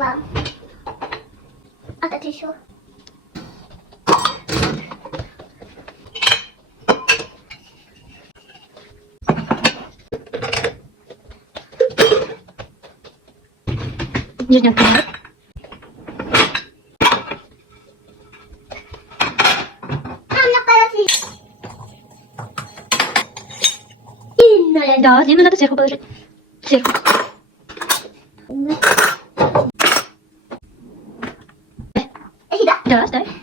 вам. А так еще. Нижняя. Да, длинную надо сверху положить. Сверху. Сюда. Да, ставь.